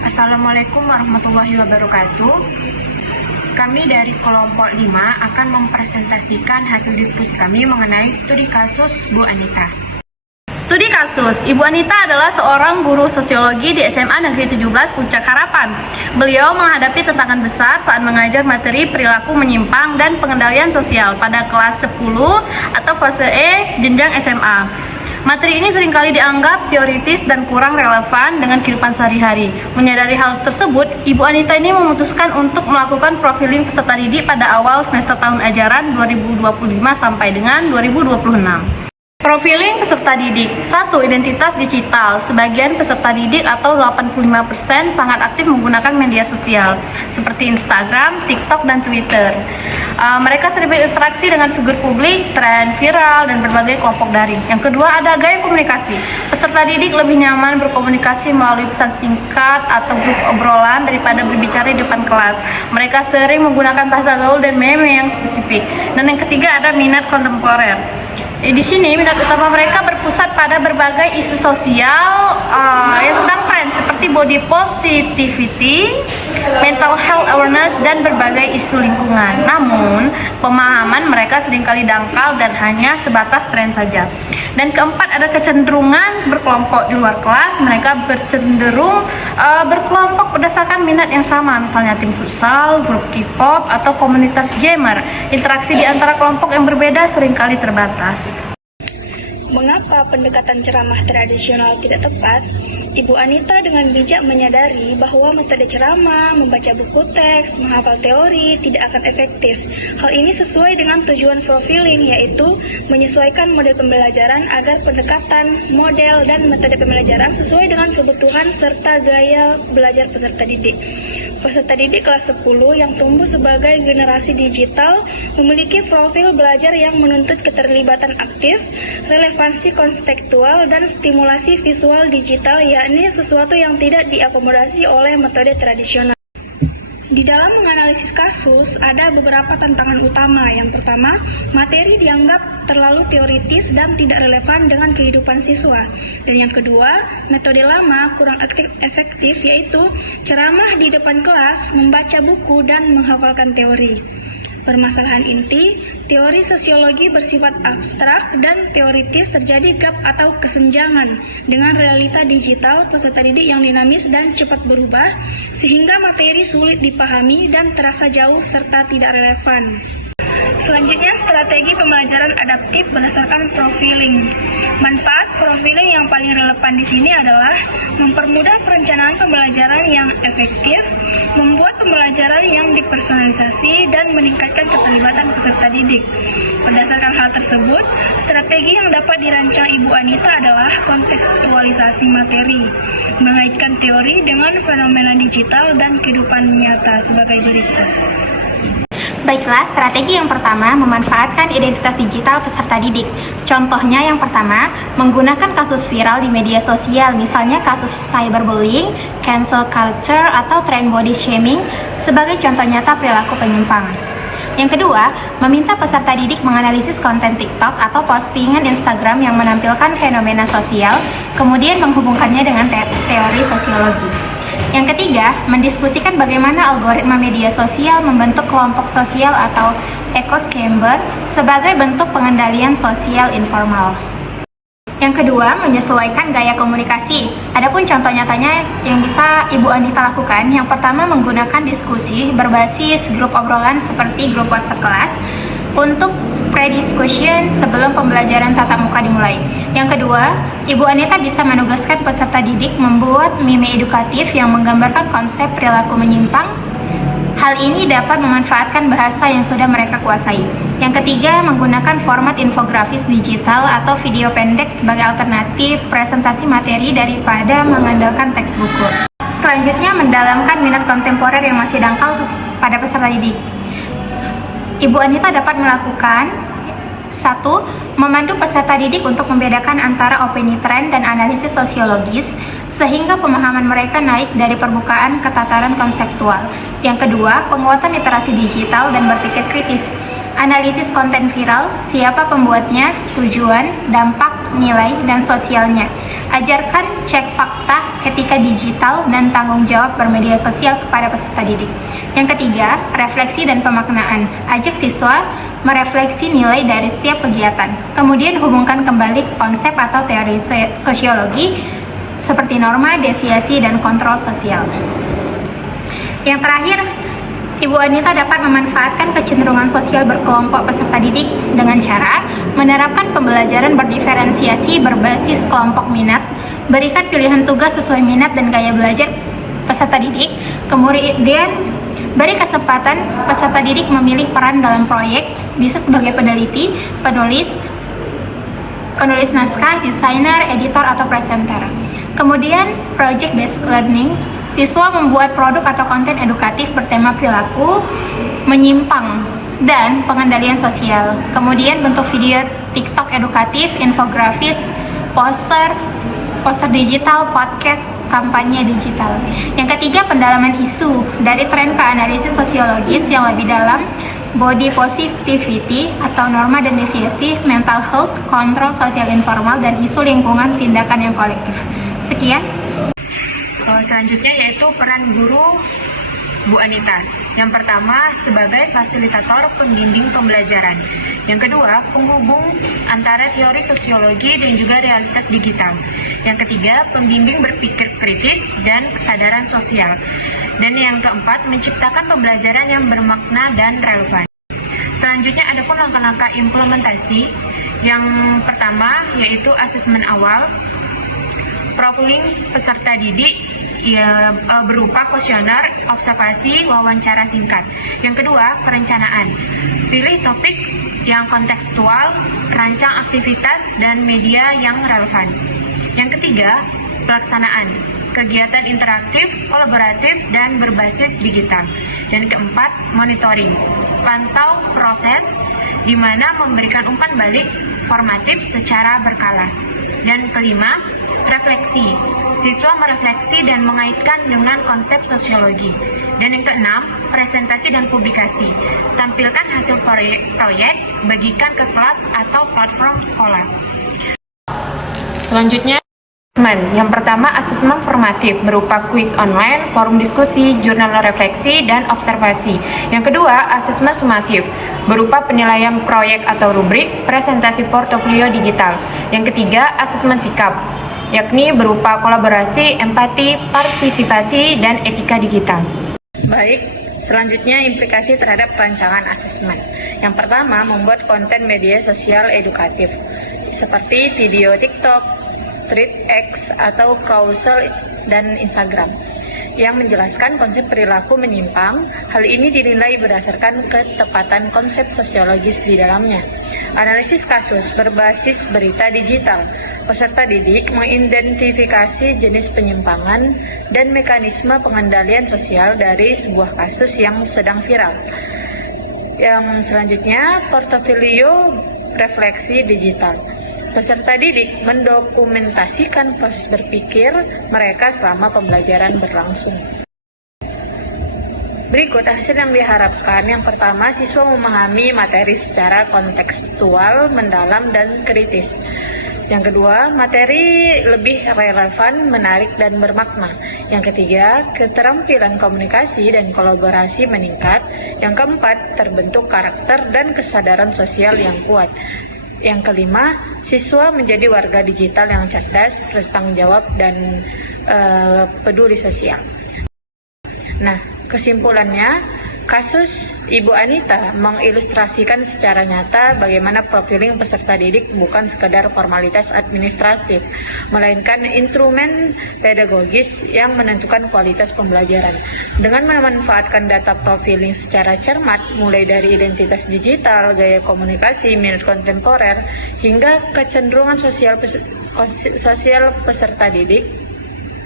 Assalamualaikum warahmatullahi wabarakatuh. Kami dari kelompok 5 akan mempresentasikan hasil diskusi kami mengenai studi kasus Bu Anita. Studi kasus, Ibu Anita adalah seorang guru sosiologi di SMA Negeri 17 Puncak Harapan. Beliau menghadapi tantangan besar saat mengajar materi perilaku menyimpang dan pengendalian sosial pada kelas 10 atau fase E jenjang SMA. Materi ini seringkali dianggap teoritis dan kurang relevan dengan kehidupan sehari-hari. Menyadari hal tersebut, Ibu Anita ini memutuskan untuk melakukan profiling peserta didik pada awal semester tahun ajaran 2025 sampai dengan 2026. Profiling peserta didik. 1. Identitas digital. Sebagian peserta didik atau 85% sangat aktif menggunakan media sosial seperti Instagram, TikTok, dan Twitter. Mereka sering berinteraksi dengan figur publik, tren viral, dan berbagai kelompok daring. Yang kedua, ada gaya komunikasi. Peserta didik lebih nyaman berkomunikasi melalui pesan singkat atau grup obrolan daripada berbicara di depan kelas. Mereka sering menggunakan bahasa gaul dan meme yang spesifik. Dan yang ketiga, ada minat kontemporer. Di sini minat utama mereka berpusat pada berbagai isu sosial yang sedang tren seperti body positivity, mental health awareness, dan berbagai isu lingkungan. Namun, pemahaman mereka seringkali dangkal dan hanya sebatas tren saja. Dan keempat, ada kecenderungan berkelompok di luar kelas. Mereka bercenderung berkelompok berdasarkan minat yang sama, misalnya tim futsal, grup K-pop, atau komunitas gamer. Interaksi di antara kelompok yang berbeda seringkali terbatas. Mengapa pendekatan ceramah tradisional tidak tepat? Ibu Anita dengan bijak menyadari bahwa metode ceramah, membaca buku teks, menghafal teori tidak akan efektif. Hal ini sesuai dengan tujuan profiling, yaitu menyesuaikan model pembelajaran agar pendekatan, model, dan metode pembelajaran sesuai dengan kebutuhan serta gaya belajar peserta didik. Peserta didik kelas 10 yang tumbuh sebagai generasi digital memiliki profil belajar yang menuntut keterlibatan aktif, relevansi konstekstual, dan stimulasi visual digital, yakni sesuatu yang tidak diakomodasi oleh metode tradisional. Di dalam menganalisis kasus, ada beberapa tantangan utama. Yang pertama, materi dianggap terlalu teoritis dan tidak relevan dengan kehidupan siswa. Dan yang kedua, metode lama kurang efektif, yaitu ceramah di depan kelas, membaca buku, dan menghafalkan teori. Permasalahan inti, teori sosiologi bersifat abstrak dan teoritis, terjadi gap atau kesenjangan dengan realita digital peserta didik yang dinamis dan cepat berubah, sehingga materi sulit dipahami dan terasa jauh serta tidak relevan. Selanjutnya, strategi pembelajaran adaptif berdasarkan profiling. Manfaat profiling yang paling relevan di sini adalah mempermudah perencanaan pembelajaran yang efektif, membuat pembelajaran yang dipersonalisasi, dan meningkatkan keterlibatan peserta didik. Berdasarkan hal tersebut, strategi yang dapat dirancang Ibu Anita adalah kontekstualisasi materi, mengaitkan teori dengan fenomena digital dan kehidupan nyata sebagai berikut. Baiklah, strategi yang pertama memanfaatkan identitas digital peserta didik. Contohnya yang pertama, menggunakan kasus viral di media sosial, misalnya kasus cyberbullying, cancel culture, atau trend body shaming sebagai contoh nyata perilaku penyimpangan. Yang kedua, meminta peserta didik menganalisis konten TikTok atau postingan Instagram yang menampilkan fenomena sosial, kemudian menghubungkannya dengan teori sosiologi. Yang ketiga, mendiskusikan bagaimana algoritma media sosial membentuk kelompok sosial atau echo chamber sebagai bentuk pengendalian sosial informal. Yang kedua, menyesuaikan gaya komunikasi. Adapun contoh nyatanya yang bisa Ibu Anita lakukan, yang pertama menggunakan diskusi berbasis grup obrolan seperti grup WhatsApp kelas untuk pre-discussion sebelum pembelajaran tatap muka dimulai. Yang kedua, Ibu Anita bisa menugaskan peserta didik membuat meme edukatif yang menggambarkan konsep perilaku menyimpang. Hal ini dapat memanfaatkan bahasa yang sudah mereka kuasai. Yang ketiga, menggunakan format infografis digital atau video pendek sebagai alternatif presentasi materi daripada mengandalkan teks buku. Selanjutnya, mendalamkan minat kontemporer yang masih dangkal pada peserta didik. Ibu Anita dapat melakukan 1. Memandu peserta didik untuk membedakan antara opini tren dan analisis sosiologis sehingga pemahaman mereka naik dari permukaan ke tataran konseptual. Yang kedua, penguatan literasi digital dan berpikir kritis. Analisis konten viral, siapa pembuatnya, tujuan, dampak, nilai, dan sosialnya. Ajarkan cek fakta, etika digital, dan tanggung jawab bermedia sosial kepada peserta didik. Yang ketiga, refleksi dan pemaknaan. Ajak siswa merefleksi nilai dari setiap kegiatan. Kemudian hubungkan kembali ke konsep atau teori sosiologi seperti norma, deviasi, dan kontrol sosial. Yang terakhir, Ibu Anita dapat memanfaatkan kecenderungan sosial berkelompok peserta didik dengan cara menerapkan pembelajaran berdiferensiasi berbasis kelompok minat, berikan pilihan tugas sesuai minat dan gaya belajar peserta didik, kemudian beri kesempatan peserta didik memilih peran dalam proyek, bisa sebagai peneliti, penulis naskah, desainer, editor, atau presenter. Kemudian, project based learning. Siswa membuat produk atau konten edukatif bertema perilaku menyimpang dan pengendalian sosial. Kemudian bentuk video TikTok edukatif, infografis, poster digital, podcast, kampanye digital. Yang ketiga, pendalaman isu dari tren ke analisis sosiologis yang lebih dalam, body positivity atau norma dan deviasi, mental health, kontrol sosial informal, dan isu lingkungan tindakan yang kolektif. Sekian. Selanjutnya yaitu peran guru Bu Anita. Yang pertama, sebagai fasilitator pembimbing pembelajaran. Yang kedua, penghubung antara teori sosiologi dan juga realitas digital. Yang ketiga, pembimbing berpikir kritis dan kesadaran sosial. Dan yang keempat, menciptakan pembelajaran yang bermakna dan relevan. Selanjutnya ada pun langkah-langkah implementasi. Yang pertama yaitu asesmen awal, profiling peserta didik berupa kuesioner, observasi, wawancara singkat. Yang kedua, perencanaan. Pilih topik yang kontekstual, rancang aktivitas dan media yang relevan. Yang ketiga, pelaksanaan. Kegiatan interaktif, kolaboratif, dan berbasis digital. Dan keempat, monitoring. Pantau proses, di mana memberikan umpan balik formatif secara berkala. Dan kelima, refleksi. Siswa merefleksi dan mengaitkan dengan konsep sosiologi. Dan yang keenam, presentasi dan publikasi. Tampilkan hasil proyek, bagikan ke kelas atau platform sekolah. Selanjutnya, yang pertama, asesmen formatif berupa kuis online, forum diskusi, jurnal refleksi, dan observasi. Yang kedua, asesmen sumatif berupa penilaian proyek atau rubrik, presentasi portofolio digital. Yang ketiga, asesmen sikap, yakni berupa kolaborasi, empati, partisipasi, dan etika digital. Baik, selanjutnya implikasi terhadap perancangan asesmen. Yang pertama, membuat konten media sosial edukatif seperti video TikTok, Threads, atau Carousel dan Instagram yang menjelaskan konsep perilaku menyimpang. Hal ini dinilai berdasarkan ketepatan konsep sosiologis di dalamnya. Analisis kasus berbasis berita digital. Peserta didik mengidentifikasi jenis penyimpangan dan mekanisme pengendalian sosial dari sebuah kasus yang sedang viral. Yang selanjutnya, portofolio refleksi digital. Peserta didik mendokumentasikan proses berpikir mereka selama pembelajaran berlangsung. Berikut hasil yang diharapkan. Yang pertama, siswa memahami materi secara kontekstual, mendalam, dan kritis. Yang kedua, materi lebih relevan, menarik, dan bermakna. Yang ketiga, keterampilan komunikasi dan kolaborasi meningkat. Yang keempat, terbentuk karakter dan kesadaran sosial yang kuat. Yang kelima, siswa menjadi warga digital yang cerdas, bertanggung jawab, dan peduli sosial. Nah, kesimpulannya, kasus Ibu Anita mengilustrasikan secara nyata bagaimana profiling peserta didik bukan sekedar formalitas administratif, melainkan instrumen pedagogis yang menentukan kualitas pembelajaran. Dengan memanfaatkan data profiling secara cermat, mulai dari identitas digital, gaya komunikasi, minat kontemporer, hingga kecenderungan sosial peserta didik,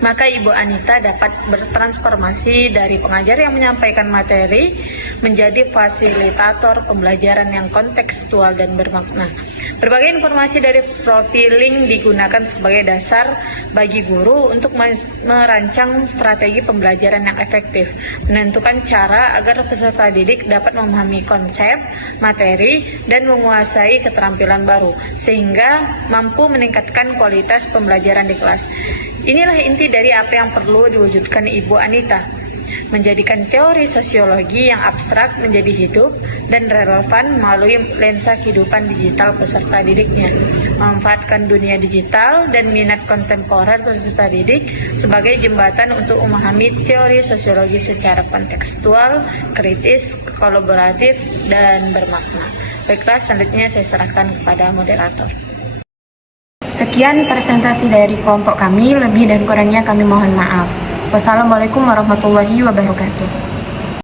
maka Ibu Anita dapat bertransformasi dari pengajar yang menyampaikan materi menjadi fasilitator pembelajaran yang kontekstual dan bermakna. Berbagai informasi dari profiling digunakan sebagai dasar bagi guru untuk merancang strategi pembelajaran yang efektif, menentukan cara agar peserta didik dapat memahami konsep, materi, dan menguasai keterampilan baru, sehingga mampu meningkatkan kualitas pembelajaran di kelas. Inilah inti dari apa yang perlu diwujudkan Ibu Anita, menjadikan teori sosiologi yang abstrak menjadi hidup dan relevan melalui lensa kehidupan digital peserta didiknya, memanfaatkan dunia digital dan minat kontemporer peserta didik sebagai jembatan untuk memahami teori sosiologi secara kontekstual, kritis, kolaboratif, dan bermakna. Baiklah, selanjutnya saya serahkan kepada moderator. Sekian presentasi dari kelompok kami, lebih dan kurangnya kami mohon maaf. Wassalamualaikum warahmatullahi wabarakatuh.